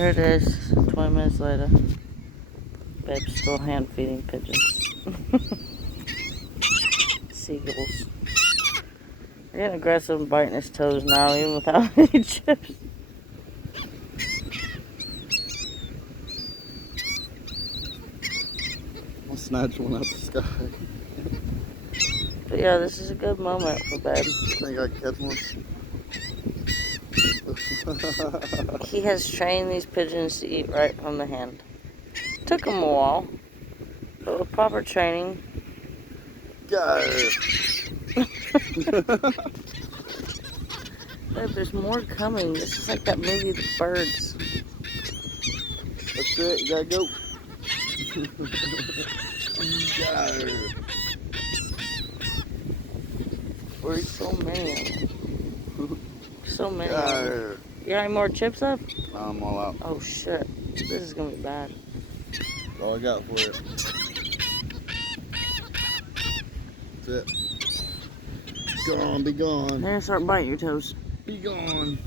Here it is, 20 minutes later. Babe's still hand feeding pigeons. Seagulls. They're getting aggressive and biting his toes now, even without any chips. I'll snatch one out the sky. But yeah, this is a good moment for Babe. Think I can catch one? He has trained these pigeons to eat right from the hand. Took him a while, but with proper training. Go! Babe, there's more coming. This is like that movie, The Birds. That's it, you gotta go. Go! There's so many of them. So many of them. Go! You got any more chips up? Nah, I'm all out. Oh shit. This is gonna be bad. That's all I got for you. That's it. Gone, be gone. They're gonna start biting your toes. Be gone.